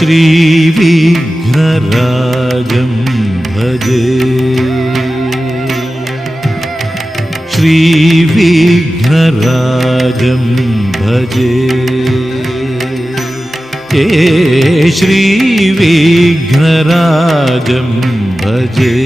श्रीविघ्नराजं भजे श्रीविघ्नराजं भजे श्रीविघ्नराजं भजे।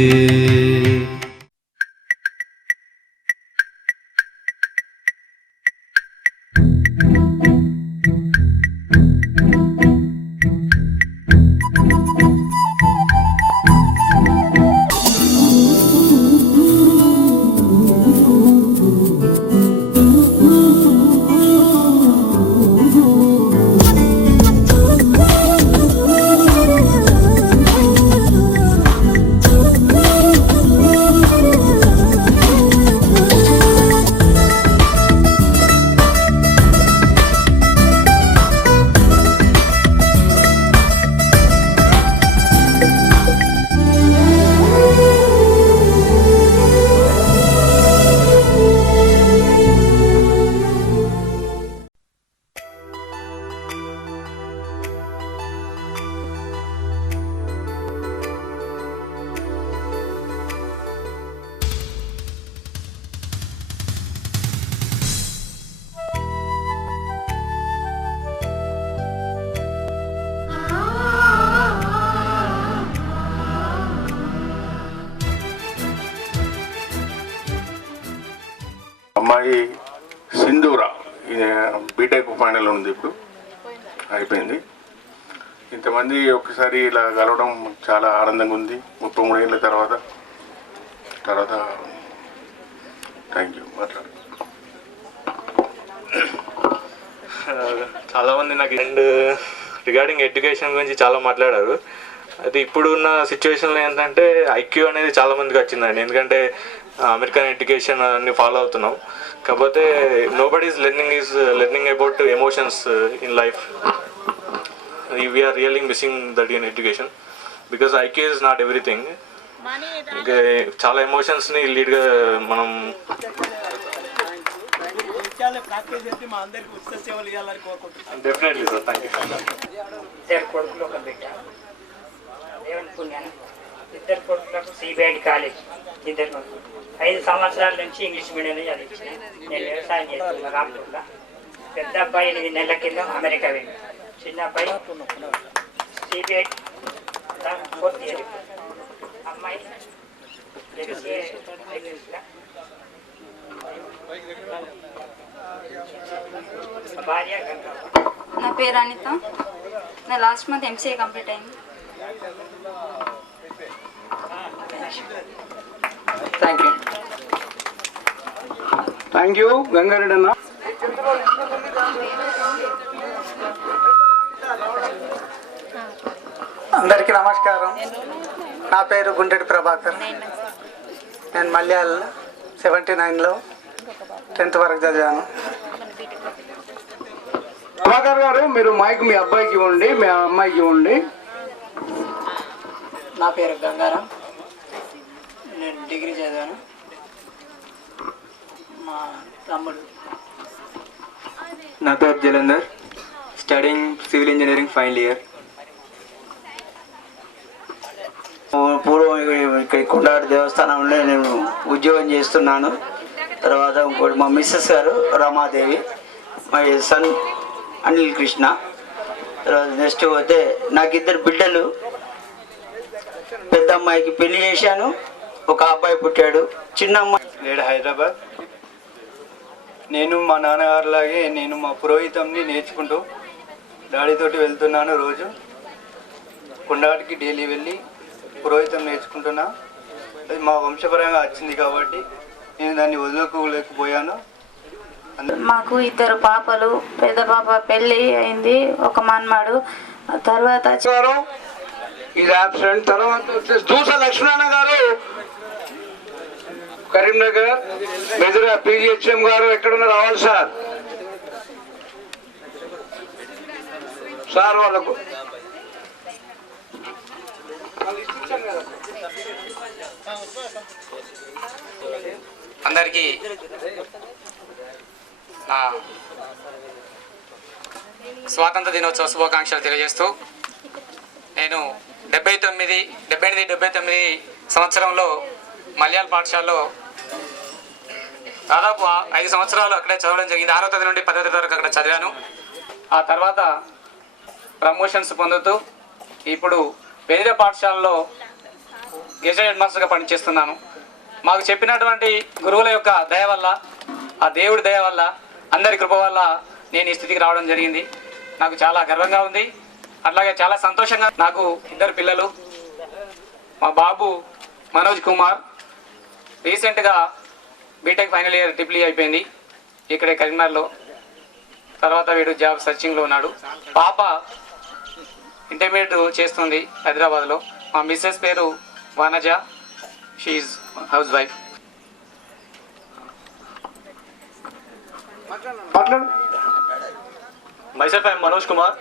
అమ్మాయి సింధూర బీటెక్ ఫైనల్ ఉంది, ఇప్పుడు అయిపోయింది. ఇంతమంది ఒకసారి ఇలా కలవడం చాలా ఆనందంగా ఉంది 33 ఏళ్ళ తర్వాత. Thank you. మాట్లాడు. చాలామంది నాకు రిగార్డింగ్ ఎడ్యుకేషన్ గురించి చాలా మాట్లాడారు. అయితే ఇప్పుడున్న సిచ్యువేషన్లో ఏంటంటే ఐక్యూ అనేది చాలామందికి వచ్చిందండి. ఎందుకంటే అమెరికన్ ఎడ్యుకేషన్ అన్ని ఫాలో అవుతున్నాం. కాకపోతే nobody is learning about emotions in life. We are really missing that in education because IQ is not everything. ఇంకా చాలా ఎమోషన్స్ని లీడ్గా మనం డెఫినెట్లీ సార్. Thank you. ఇద్దరు కొడుకులకు సిబిఐటి కాలేజ్, ఇద్దరు 5 సంవత్సరాల నుంచి ఇంగ్లీష్ మీడియంలో చదివించిన. నేను వ్యవసాయం చేస్తున్నా రాంపూర్లో. పెద్ద అబ్బాయి 8 నెలల కింద అమెరికా వెళ్ళి, చిన్న అబ్బాయి సిబిఐటి 4th ఇయర్, అమ్మాయి భార్య. నా పేరు అనిత. నా లాస్ట్ మంత్ ఎంసీఏ కంప్లీట్ అయింది. థ్యాంక్ యూ గంగారెడ్డి అన్న. అందరికీ నమస్కారం. నా పేరు గుండెడి ప్రభాకర్. నేను మల్యాల 79లో 10th వరకు చదివాను. ప్రభాకర్ గారు, మీరు మైక్ మీ అబ్బాయికి ఇవ్వండి, మీ అమ్మాయికి ఇవ్వండి. నా పేరు గంగారాం. నేను డిగ్రీ చదివాను. మా తమ్ముడు నా పేరు Jalandhar, studying civil engineering final year. పూర్వం ఇక్కడ కొండాడు దేవస్థానంలో నేను ఉద్యోగం చేస్తున్నాను. తర్వాత ఇంకోటి మా మిస్సెస్ గారు రమాదేవి, మా సన్ అనిల్ కృష్ణ. తర్వాత నెక్స్ట్ పోతే నాకు 2 బిడ్డలు. పెద్ద అమ్మాయికి పెళ్లి చేశాను, ఒక అబ్బాయి పుట్టాడు. చిన్న అమ్మాయి నేడు హైదరాబాద్. నేను మా నాన్నగారిలాగే నేను మా పురోహితంని నేర్చుకుంటూ డాడీతోటి వెళ్తున్నాను. రోజు కొండాటికి డైలీ వెళ్ళి పురోహితం నేర్చుకుంటున్నా. అది మా వంశపరంగా వచ్చింది కాబట్టి నేను దాన్ని వదులుకోలేకపోయాను. మాకు 2 పాపలు. పెద్ద పాప పెళ్ళి అయింది, ఒక మన్మాడు. తర్వాత తర్వాత దూస లక్ష్మణ గారు కరీంనగర్, మెదుర PGHM గారు ఎక్కడున్నా రావాలి సార్. వాళ్ళకు అందరికీ స్వాతంత్ర దినోత్సవ శుభాకాంక్షలు తెలియజేస్తూ నేను 79 సంవత్సరంలో మలయాళ పాఠశాలలో దాదాపు 5 సంవత్సరాలు అక్కడే చదవడం జరిగింది. 6వ తరగతి నుండి 10వ తరగతి వరకు అక్కడ చదివాను. ఆ తర్వాత ప్రమోషన్స్ పొందుతూ ఇప్పుడు వేరే పాఠశాలలో గెజెట్ హెడ్ మాస్టర్గా పనిచేస్తున్నాను. మాకు చెప్పినటువంటి గురువుల యొక్క దయ వల్ల, ఆ దేవుడి దయ వల్ల, అందరి కృప వల్ల నేను ఈ స్థితికి రావడం జరిగింది. నాకు చాలా గర్వంగా ఉంది, అట్లాగే చాలా సంతోషంగా. నాకు 2 పిల్లలు. మా బాబు మనోజ్ కుమార్ రీసెంట్గా బీటెక్ ఫైనల్ ఇయర్ ట్రిపుల్ అయిపోయింది ఇక్కడే కరీంనగర్లో. తర్వాత వీడు జాబ్ సర్చింగ్లో ఉన్నాడు. పాప ఇంటర్మీడియట్ చేస్తుంది హైదరాబాద్లో. మా మిస్సెస్ పేరు Vanaja, she housewife. Myself, I am Manoj Kumar.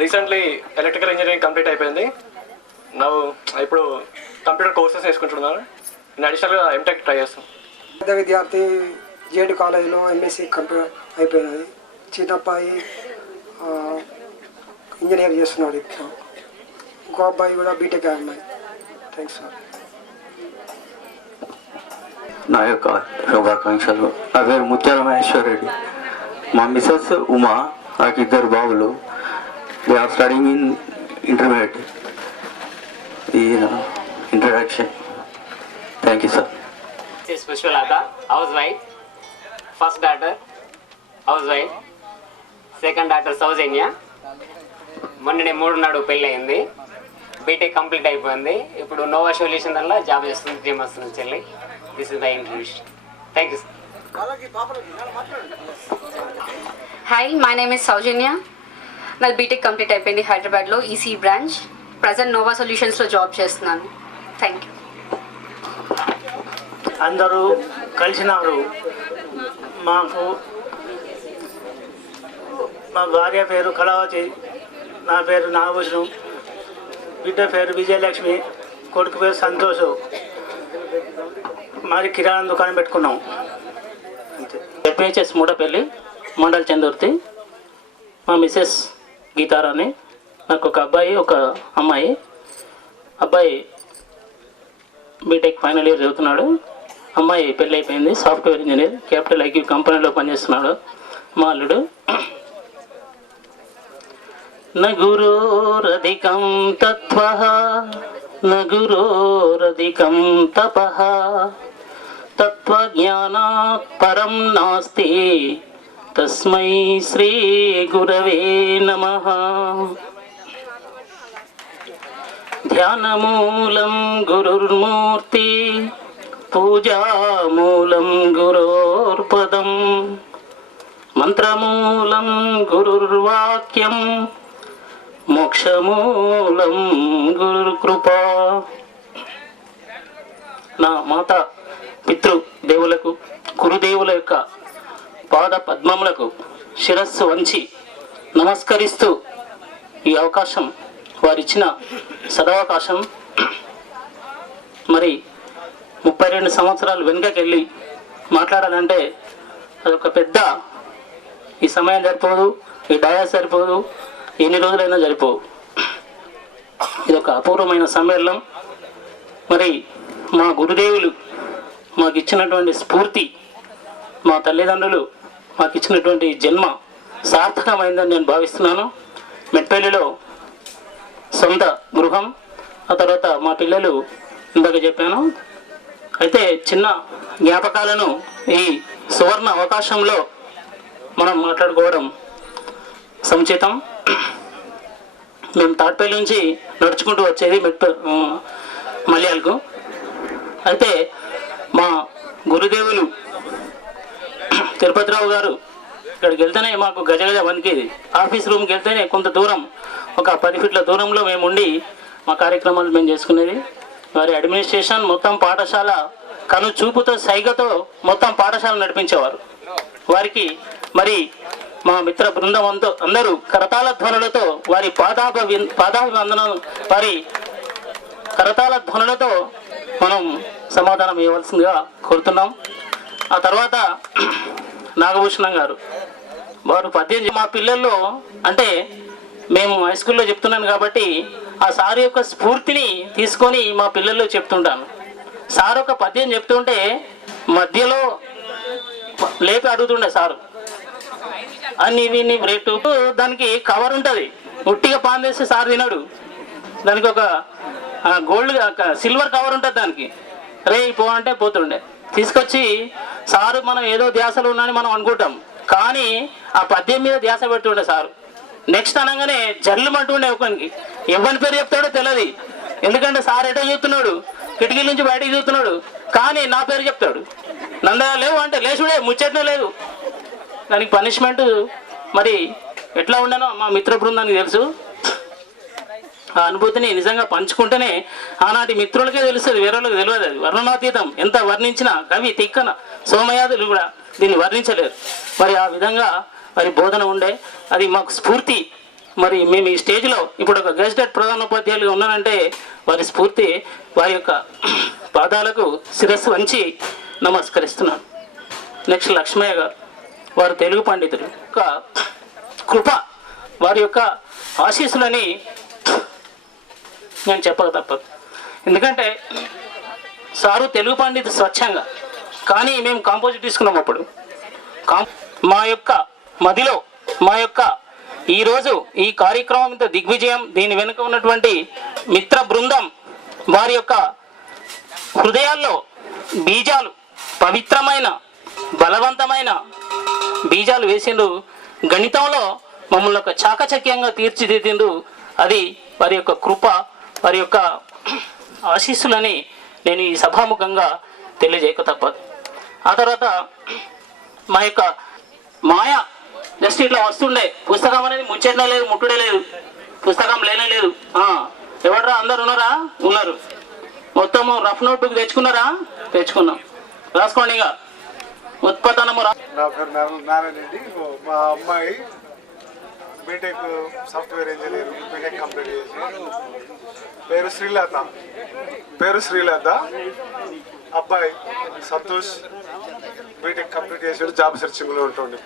Recently, electrical engineering complete అయిపోయింది. Now, ఇప్పుడు కంప్యూటర్ కోర్సెస్ నేర్చుకుంటున్నాను. నేను అడిషనల్గా ఎంటెక్ ట్రై చేస్తాను. పెద్ద విద్యార్థి జేడి కాలేజీలో ఎంఎస్సి కంప్యూటర్ అయిపోయినది. చిన్న అబ్బాయి ఇంజనీర్ చేస్తున్నాడు. ఇంకో అబ్బాయి కూడా బీటెక్ అమ్మాయి. Thanks sir. నా యొక్క శుభాకాంక్షలు. నా పేరు ముత్యాల మహేశ్వర్ రెడ్డి. మా మిసెస్ ఉమా, నాకు 2 బాబులు. They are studying in intermediate. ఈ introduction. Thank you sir. Pushpalatha, housewife. First daughter housewife, second daughter Soujanya. మొన్ననే 3 నాడు పెళ్ళి అయింది. బీటెక్ కంప్లీట్ అయిపోయింది. ఇప్పుడు నోవా సొల్యూషన్ వల్ల జాబ్ చేస్తుంది 3 months నుంచి వెళ్ళి. This is my introduction. Thank you sir. Hi, my name is Soujanya. నాది బీటెక్ కంప్లీట్ అయిపోయింది హైదరాబాద్లో, ఈసీ బ్రాంచ్. ప్రజెంట్ నోవా సొల్యూషన్స్లో జాబ్ చేస్తున్నాను. Thank you. అందరూ కలిసినారు. మాకు మా భార్య పేరు కళావతి, నా పేరు నాగభూషణం, బిడ్డ పేరు విజయలక్ష్మి, కొడుకు పేరు సంతోష్. మరి కిరాణా దుకాణం పెట్టుకున్నాం అంతే. ఎఫ్హెచ్ఎస్ మూడపల్లి, మండల్ చందుర్తి. మా మిసెస్ గీతారాణి. నాకు ఒక అబ్బాయి, ఒక అమ్మాయి. అబ్బాయి బీటెక్ ఫైనల్ ఇయర్ చదువుతున్నాడు. అమ్మాయి పెళ్ళి అయిపోయింది, సాఫ్ట్వేర్ ఇంజనీర్, క్యాపిటల్ ఐక్యూ కంపెనీలో పనిచేస్తున్నాడు. మా అల్లుడు. న గురోరధికం తత్వః, న గురోరధికం తపః, తత్వజ్ఞానాత్ పరం నాస్తి, తస్మై శ్రీ గురవే నమః. ధ్యానమూలం గురుర్మూర్తి, పూజామూలం గురోర్పదం, మంత్రమూలం గురుర్వాక్యం, మోక్షమూలం గురుకృపా. నా మాత పితృ దేవులకు, గురుదేవుల యొక్క పాద పద్మములకు శిరస్సు వంచి నమస్కరిస్తూ ఈ అవకాశం, వారిచ్చిన సదవకాశం. మరి 32 సంవత్సరాలు వెనుకకెళ్ళి మాట్లాడాలంటే అదొక పెద్ద, ఈ సమయం సరిపోదు, ఈ డయా సరిపోదు, ఎన్ని రోజులైనా సరిపోవు. ఇది ఒక అపూర్వమైన సమ్మేళనం. మరి మా గురుదేవులు మాకు ఇచ్చినటువంటి స్ఫూర్తి, మా తల్లిదండ్రులు మాకు ఇచ్చినటువంటి జన్మ సార్థకమైందని నేను భావిస్తున్నాను. మెట్పల్లిలో సొంత గృహం, ఆ తర్వాత మా పిల్లలు ఇందాక చెప్పాను. అయితే చిన్న జ్ఞాపకాలను ఈ సువర్ణ అవకాశంలో మనం మాట్లాడుకోవడం సముచితం. మేము తాడ్పల్లి నుంచి నడుచుకుంటూ వచ్చేది మలయాళకు. అయితే మా గురుదేవులు తిరుపతిరావు గారు ఇక్కడికి వెళ్తేనే మాకు గజగజ వణికేది. ఆఫీస్ రూమ్కి వెళ్తేనే కొంత దూరం, ఒక 10 ఫీట్ల దూరంలో మేము ఉండి మా కార్యక్రమాలు మేము చేసుకునేది. వారి అడ్మినిస్ట్రేషన్ మొత్తం పాఠశాల కను చూపుతో, సైగతో మొత్తం పాఠశాల నడిపించేవారు. వారికి మరి మా మిత్ర బృందం అందరూ కరతాళ ధ్వనులతో వారి పాదాభివందనం, వారి కరతాళ ధ్వనులతో మనం సమాధానం ఇవ్వవలసిందిగా కోరుతున్నాం. ఆ తర్వాత నాగభూషణం గారు, వారు 18. మా పిల్లల్లో అంటే మేము హై స్కూల్లో చెప్తున్నాను కాబట్టి ఆ సార్ యొక్క స్ఫూర్తిని తీసుకొని మా పిల్లల్లో చెప్తుంటాను. సార్ ఒక పద్యం చెప్తుంటే మధ్యలో లేపి అడుగుతుండే సారు అన్ని ఇవి రేటు. దానికి కవర్ ఉంటుంది, ఉట్టిగా పాన్ చేస్తే సార్ తినడు. దానికి ఒక గోల్డ్ సిల్వర్ కవర్ ఉంటుంది దానికి. రే పో అంటే పోతుండే. తీసుకొచ్చి సారు మనం ఏదో ధ్యాసలో ఉన్నాయని మనం అనుకుంటాం, కానీ ఆ పద్యం మీద ధ్యాస పెడుతుండే సారు. నెక్స్ట్ అనగానే జల్లుమంటుండే ఒకరికి. ఎవరి పేరు చెప్తాడో తెలియదు, ఎందుకంటే సార్ ఎటో చూస్తున్నాడు, కిటికీల నుంచి బయటకు చూస్తున్నాడు, కానీ నా పేరు చెప్తాడు. నందా లేవు అంటే లేచుడే, ముచ్చటనే లేదు. దానికి పనిష్మెంట్ మరి ఎట్లా ఉండనో మా మిత్ర బృందానికి తెలుసు. ఆ అనుభూతిని నిజంగా పంచుకుంటేనే ఆనాటి మిత్రులకే తెలుస్తుంది, వేరే వాళ్ళకి తెలియదు. అది వర్ణనాతీతం. ఎంత వర్ణించినా కవి తిక్కన సోమయాదులు కూడా దీన్ని వర్ణించలేరు. మరి ఆ విధంగా మరి బోధన ఉండే, అది మాకు స్ఫూర్తి. మరి మేము ఈ స్టేజ్లో ఇప్పుడు ఒక గెజిటెడ్ ప్రధానోపాధ్యాయులుగా ఉన్నానంటే వారి స్ఫూర్తి, వారి యొక్క పాదాలకు శిరస్సు వంచి నమస్కరిస్తున్నాను. నెక్స్ట్ లక్ష్మయ్య గారు, వారు తెలుగు పండితులు. ఒక కృప, వారి యొక్క ఆశీస్సులని నేను చెప్పక తప్పదు. ఎందుకంటే సారు తెలుగు పండితు స్వచ్ఛంగా, కానీ మేము కాంపోజిట్ తీసుకున్నాం. అప్పుడు మా యొక్క మదిలో మా యొక్క ఈరోజు ఈ కార్యక్రమం ఇంత దిగ్విజయం, దీని వెనుక ఉన్నటువంటి మిత్ర బృందం, వారి యొక్క హృదయాల్లో బీజాలు, పవిత్రమైన బలవంతమైన బీజాలు వేసిండు. గణితంలో మమ్మల్ని ఒక చాకచక్యంగా తీర్చిదిద్దిండు. అది వారి యొక్క కృప, వారి యొక్క ఆశీస్సులని నేను ఈ సభాముఖంగా తెలియజేయక తప్పదు. ఆ తర్వాత మా యొక్క మాయ జస్ట్ ఇట్లా వస్తుండే. పుస్తకం అనేది ముచ్చటనే లేదు, ముట్టుడే లేదు, పుస్తకం లేనే లేదు. ఎవడరా అందరు ఉన్నారా? ఉన్నారు. మొత్తము రఫ్ నోట్బుక్ తెచ్చుకున్నారా? తెచ్చుకున్నాం. రాసుకోండి. ఇక ఉత్పత్తనము. నా పేరు నారాయణ అండి. మా అమ్మాయి BTech software engineer BTech complete చేసి పేరు శ్రీలత. అబ్బాయి సంతోష్ బీటెక్ కంప్లీట్ చేసాడు, జాబ్ సెర్చింగ్లో ఉంటుంది.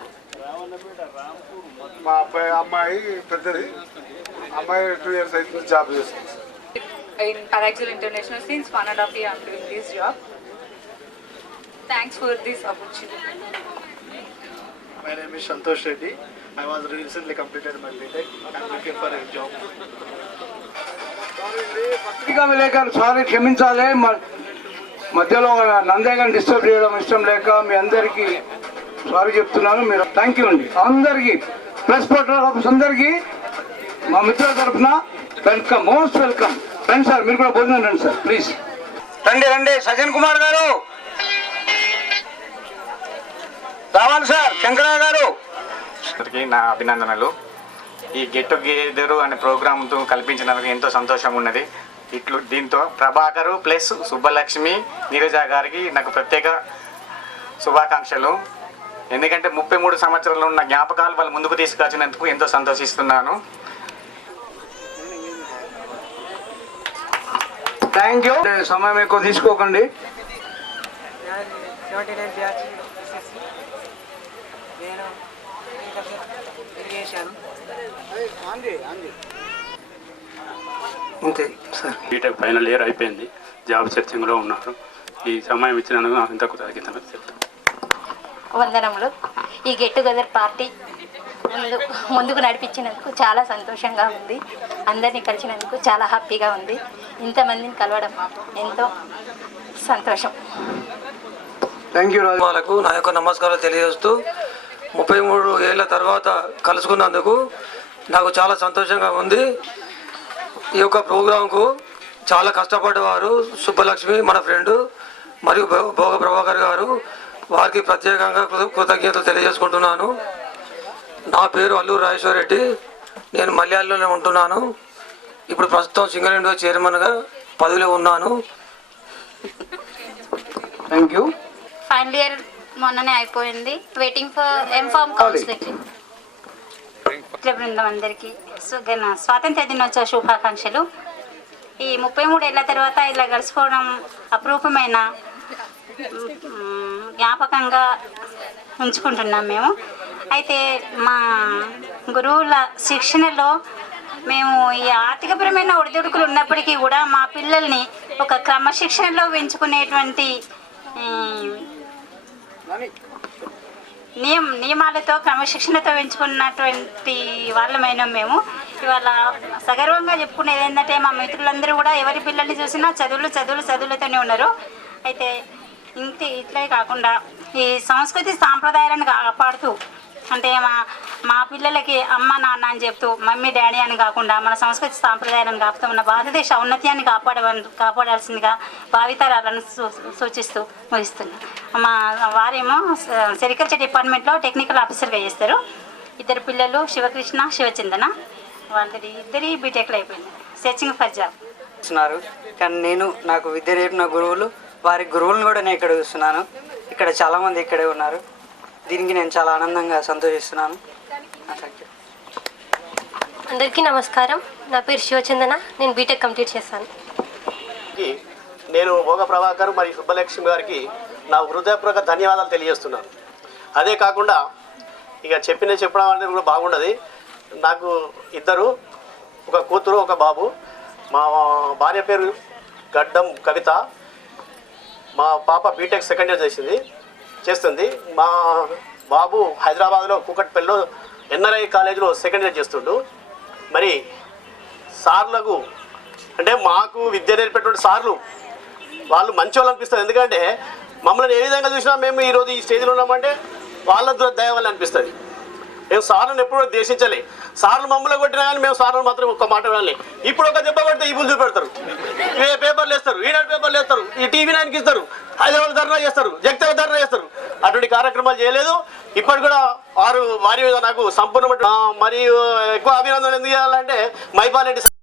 మా అమ్మాయి పెద్దది, అమ్మాయి 2 years అయితే జాబ్ చేస్తుంది. In Paraxel International, since 1.5 years I'm doing this job. Thanks for this opportunity. My name is Santosh Reddy. I was recently completed my BTech. I'm looking for a job. పత్రికా విలేకరులు sorry క్షమించాలి, మధ్యలో నందయ్య గారిని disturb చేయడం ఇష్టం లేక మీ అందరికీ sorry చెప్తున్నాను. మీరు థ్యాంక్ యూ అండి అందరికీ, ప్రెస్ ఫోటోగ్రాఫర్స్ అందరికీ మా మిత్రుల తరఫున వెల్కమ్, మోస్ట్ వెల్కమ్. రండి సార్, మీరు కూడా భోజనం రండి సార్, ప్లీజ్ రండి. రండి సజన్ కుమార్ గారు రావాలి సార్, శంకరయ్య గారు. నా అభినందనలు. ఈ గెట్ టుగెదర్ అనే ప్రోగ్రాంతో కల్పించినందుకు ఎంతో సంతోషం ఉన్నది. దీంతో ప్రభాకరు ప్లస్ సుబ్బలక్ష్మి, నీరజ గారికి నాకు ప్రత్యేక శుభాకాంక్షలు. ఎందుకంటే 33 సంవత్సరాలు ఉన్న జ్ఞాపకాలు వాళ్ళు ముందుకు తీసుకొచ్చినందుకు ఎంతో సంతోషిస్తున్నాను. Thank you. సమయం ఎక్కువ తీసుకోకండి. అంతే సార్. బీటెక్ ఫైనల్ ఇయర్ అయిపోయింది, జాబ్ సెర్చింగ్లో ఉన్నారు. ఈ సమయం ఇచ్చినందుకు నాకు ఇంత కృతజ్ఞతలు చెప్తాను. వందనములు. ఈ గెట్ టుగెదర్ పార్టీ ముందుకు నడిపించినందుకు చాలా సంతోషంగా ఉంది. అందరినీ కలిసినందుకు చాలా హ్యాపీగా ఉంది. ఇంతమందిని కలవడం ఎంతో సంతోషం. Thank you. వాళ్ళకు నా యొక్క నమస్కారాలు తెలియజేస్తూ 33 ఏళ్ళ తర్వాత కలుసుకున్నందుకు నాకు చాలా సంతోషంగా ఉంది. ఈ యొక్క ప్రోగ్రాంకు చాలా కష్టపడ్డవారు సుబ్బలక్ష్మి మన ఫ్రెండు మరియు భోగ ప్రభాకర్ గారు, వారికి ప్రత్యేకంగా కృతజ్ఞతలు తెలియజేసుకుంటున్నాను. నా పేరు అల్లూరు రాజేశ్వర రెడ్డి. నేను మల్యాలలోనే ఉంటున్నాను. ఇప్పుడు ప్రస్తుతం సింగల్ విండో చైర్మన్గా పదవిలో ఉన్నాను. Thank you. ఫైనల్ ఇయర్ మొన్ననే అయిపోయింది. Waiting for MPharm counselling. బృందం అందరికీ స్వాతంత్ర దినోత్సవ శుభాకాంక్షలు. ఈ 33 ఏళ్ళ తర్వాత ఇలా కలిసిపోవడం అపురూపమైన జ్ఞాపకంగా ఉంచుకుంటున్నాం మేము. అయితే మా గురువుల శిక్షణలో మేము ఈ ఆర్థికపరమైన ఒడిదుడుకులు ఉన్నప్పటికీ కూడా మా పిల్లల్ని ఒక క్రమశిక్షణలో పెంచుకునేటువంటి నియమాలతో క్రమశిక్షణతో పెంచుకున్నటువంటి వాళ్ళమైనా మేము ఇవాళ సగర్వంగా చెప్పుకునేది ఏంటంటే మా మిత్రులందరూ కూడా ఎవరి పిల్లల్ని చూసినా చదువులతోనే ఉన్నారు. అయితే ఇట్లే కాకుండా ఈ సంస్కృతి సాంప్రదాయాలను కాపాడుతూ అంటే మా పిల్లలకి అమ్మ నాన్న అని చెప్తూ మమ్మీ డాడీ అని కాకుండా మన సంస్కృతి సాంప్రదాయాలను కాపుతూ మన భారతదేశ ఔన్నత్యాన్ని కాపాడాల్సిందిగా భావితరాలను సూచిస్తూ ముగిస్తున్నాం. మా వారేమో సెరికల్చర్ డిపార్ట్మెంట్లో టెక్నికల్ ఆఫీసర్గా చేస్తారు. ఇద్దరు పిల్లలు శివకృష్ణ శివచందన, వాళ్ళది ఇద్దరి బీటెక్లో అయిపోయింది. సెర్చింగ్ ఫర్ జాబ్ చూస్తున్నారు. కానీ నాకు విద్య నేర్పిన గురువులు, వారి గురువులను కూడా నేను ఇక్కడ చూస్తున్నాను. ఇక్కడ చాలామంది ఇక్కడే ఉన్నారు. దీనికి నేను చాలా ఆనందంగా సంతోషిస్తున్నాను. Thank you. అందరికీ నమస్కారం. నా పేరు శివచందన. నేను బీటెక్ కంప్లీట్ చేశాను. నేను భోగ ప్రభాకర్ మరియు సుబ్బలక్ష్మి గారికి నా హృదయపూర్వక ధన్యవాదాలు తెలియజేస్తున్నాను. అదే కాకుండా ఇక చెప్పడం అనేది కూడా బాగుండదు. నాకు ఇద్దరు, ఒక కూతురు ఒక బాబు. మా భార్య పేరు గడ్డం కవిత. మా పాప బీటెక్ సెకండ్ ఇయర్ చేస్తుంది. మా బాబు హైదరాబాద్లో కూకట్పల్లిలో ఎన్ఆర్ఐ కాలేజీలో సెకండ్ ఇయర్ చేస్తుండు. మరి సార్లకు అంటే మాకు విద్య నేర్పేటువంటి సార్లు వాళ్ళు మంచి వాళ్ళు అనిపిస్తుంది. ఎందుకంటే మమ్మల్ని ఏ విధంగా చూసినా మేము ఈరోజు ఈ స్టేజ్లో ఉన్నామంటే వాళ్ళ దయ వల్ల అనిపిస్తుంది. మేము సార్లను ఎప్పుడూ దేశించాలి. సార్లు మమ్మల్ని కొట్టినా కానీ మేము సార్లు మాత్రం ఒక్క మాట వినాలి. ఇప్పుడు ఒక దెబ్బ కొడితే ఈ పులు చూపెడతారు, పేపర్లు వేస్తారు, ఈనాడు పేపర్లు వేస్తారు, ఈ టీవీ నైన్కి ఇస్తారు, హైదరాబాద్ ధర్నా చేస్తారు, జగతేవ ధర్నా చేస్తారు. అటువంటి కార్యక్రమాలు చేయలేదు. ఇప్పటి కూడా వారి మీద నాకు సంపూర్ణ మరియు ఎక్కువ అభినందనలు ఎందుకు చేయాలంటే మైపాల్ రెడ్డి